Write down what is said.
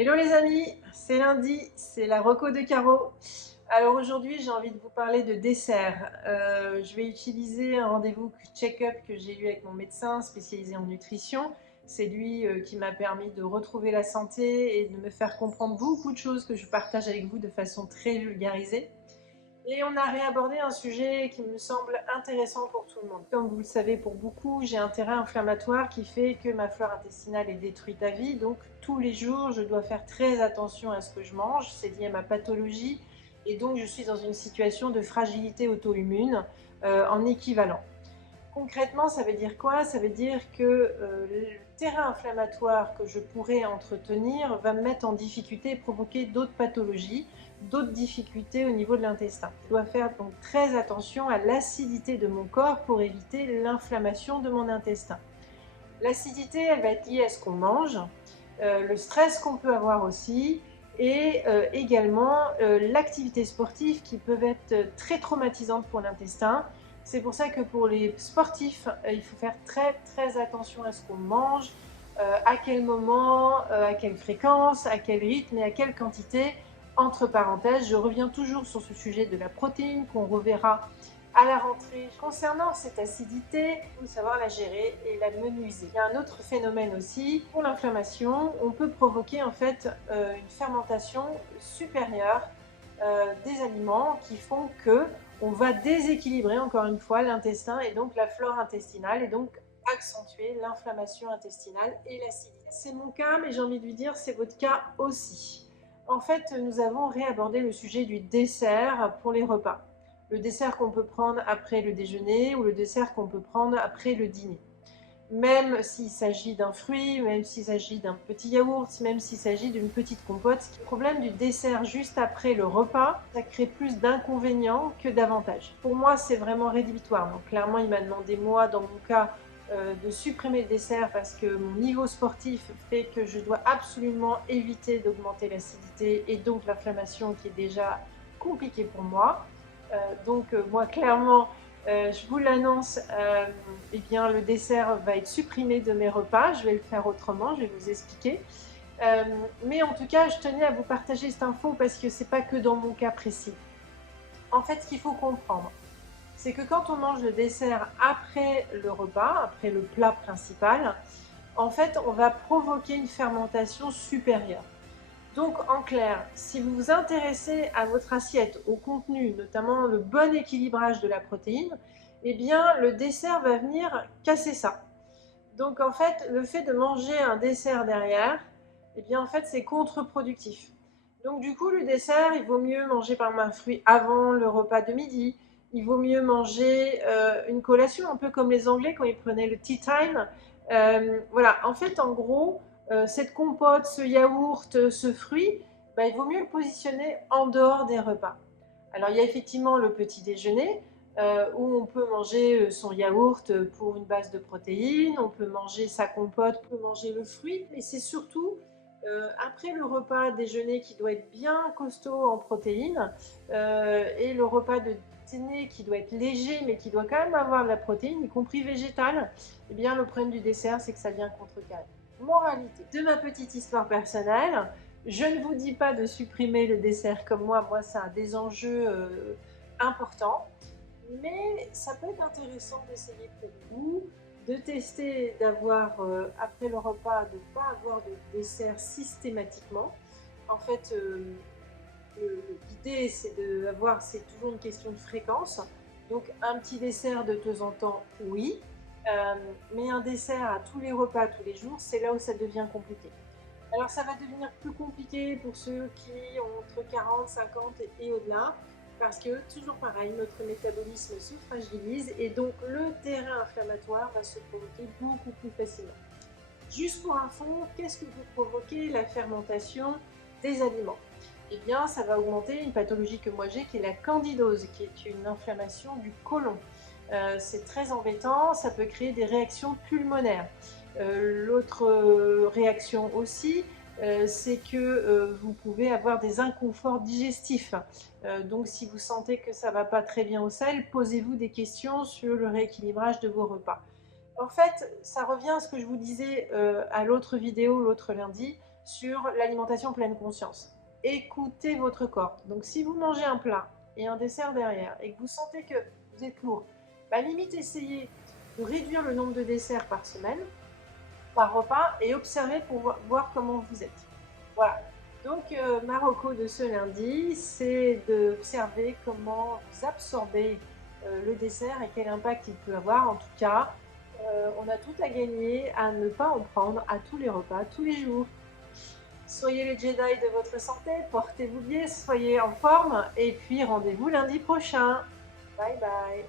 Hello les amis, c'est lundi, c'est la reco de Caro. Alors aujourd'hui j'ai envie de vous parler de dessert. Je vais utiliser un rendez-vous check-up que j'ai eu avec mon médecin spécialisé en nutrition. C'est lui qui m'a permis de retrouver la santé et de me faire comprendre beaucoup de choses que je partage avec vous de façon très vulgarisée. Et on a réabordé un sujet qui me semble intéressant pour tout le monde. Comme vous le savez, pour beaucoup, j'ai un terrain inflammatoire qui fait que ma flore intestinale est détruite à vie. Donc tous les jours, je dois faire très attention à ce que je mange. C'est lié à ma pathologie. Et donc je suis dans une situation de fragilité auto-immune en équivalent. Concrètement, ça veut dire quoi? Ça veut dire que le terrain inflammatoire que je pourrais entretenir va me mettre en difficulté et provoquer d'autres pathologies, d'autres difficultés au niveau de l'intestin. Je dois faire donc très attention à l'acidité de mon corps pour éviter l'inflammation de mon intestin. L'acidité, elle va être liée à ce qu'on mange, le stress qu'on peut avoir aussi, et également l'activité sportive qui peut être très traumatisante pour l'intestin. C'est pour ça que pour les sportifs, il faut faire très attention à ce qu'on mange, à quel moment, à quelle fréquence, à quel rythme et à quelle quantité. Entre parenthèses, je reviens toujours sur ce sujet de la protéine qu'on reverra à la rentrée. Concernant cette acidité, il faut savoir la gérer et la menuiser. Il y a un autre phénomène aussi, pour l'inflammation, on peut provoquer en fait une fermentation supérieure des aliments qui font que on va déséquilibrer encore une fois l'intestin et donc la flore intestinale et donc accentuer l'inflammation intestinale et l'acidité. C'est mon cas, mais j'ai envie de vous dire c'est votre cas aussi. En fait, nous avons réabordé le sujet du dessert pour les repas. Le dessert qu'on peut prendre après le déjeuner ou le dessert qu'on peut prendre après le dîner. Même s'il s'agit d'un fruit, même s'il s'agit d'un petit yaourt, même s'il s'agit d'une petite compote. Le problème du dessert juste après le repas, ça crée plus d'inconvénients que d'avantages. Pour moi, c'est vraiment rédhibitoire. Donc clairement, il m'a demandé, moi, dans mon cas, de supprimer le dessert parce que mon niveau sportif fait que je dois absolument éviter d'augmenter l'acidité et donc l'inflammation qui est déjà compliquée pour moi. Moi, clairement, je vous l'annonce, eh bien, le dessert va être supprimé de mes repas. Je vais le faire autrement, je vais vous expliquer. Mais en tout cas, je tenais à vous partager cette info parce que c'est pas que dans mon cas précis. En fait, ce qu'il faut comprendre, c'est que quand on mange le dessert après le repas, après le plat principal, en fait, on va provoquer une fermentation supérieure. Donc en clair, si vous vous intéressez à votre assiette, au contenu, notamment le bon équilibrage de la protéine, eh bien le dessert va venir casser ça. Donc en fait, le fait de manger un dessert derrière, eh bien en fait c'est contre-productif. Donc du coup, le dessert, il vaut mieux manger par exemple un fruit avant le repas de midi. Il vaut mieux manger une collation, un peu comme les Anglais quand ils prenaient le tea time. Voilà, en fait, en gros, cette compote, ce yaourt, ce fruit, bah, il vaut mieux le positionner en dehors des repas. Alors, il y a effectivement le petit déjeuner où on peut manger son yaourt pour une base de protéines, on peut manger sa compote, on peut manger le fruit, mais c'est surtout après le repas déjeuner qui doit être bien costaud en protéines et le repas de dîner qui doit être léger mais qui doit quand même avoir de la protéine, y compris végétale, eh bien le problème du dessert c'est que ça vient contrecarrer. Moralité de ma petite histoire personnelle, je ne vous dis pas de supprimer le dessert comme moi ça a des enjeux importants, mais ça peut être intéressant d'essayer pour vous, de tester, d'avoir, après le repas, de ne pas avoir de dessert systématiquement. En fait, l'idée, c'est toujours une question de fréquence. Donc, un petit dessert de temps en temps, oui. Mais un dessert à tous les repas, tous les jours, c'est là où ça devient compliqué. Alors, ça va devenir plus compliqué pour ceux qui ont entre 40, 50 et au-delà parce que, toujours pareil, notre métabolisme se fragilise et donc le terrain inflammatoire va se provoquer beaucoup plus facilement. Juste pour info, qu'est-ce que peut provoquer la fermentation des aliments? Eh bien, ça va augmenter une pathologie que moi j'ai qui est la candidose, qui est une inflammation du côlon. C'est très embêtant, ça peut créer des réactions pulmonaires. L'autre réaction aussi, c'est que vous pouvez avoir des inconforts digestifs. Donc si vous sentez que ça ne va pas très bien au sel, posez-vous des questions sur le rééquilibrage de vos repas. En fait, ça revient à ce que je vous disais à l'autre vidéo, l'autre lundi, sur l'alimentation pleine conscience. Écoutez votre corps. Donc si vous mangez un plat et un dessert derrière et que vous sentez que vous êtes lourd, bah, limite essayez de réduire le nombre de desserts par semaine, par repas, et observez pour voir comment vous êtes. Voilà. Donc ma reco de ce lundi, c'est d'observer comment vous absorbez le dessert et quel impact il peut avoir. En tout cas, on a tout à gagner à ne pas en prendre à tous les repas, tous les jours. Soyez les Jedi de votre santé, portez-vous bien, soyez en forme, et puis rendez-vous lundi prochain. Bye bye.